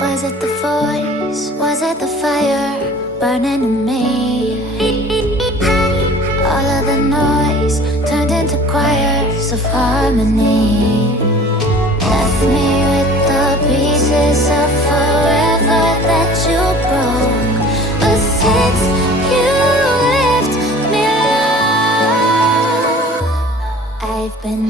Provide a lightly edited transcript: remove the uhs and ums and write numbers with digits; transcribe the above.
Was it the voice? Was it the fire burning in me? All of the noise turned into choirs of harmony. Left me with the pieces of forever that you broke. But since you left me alone, I've been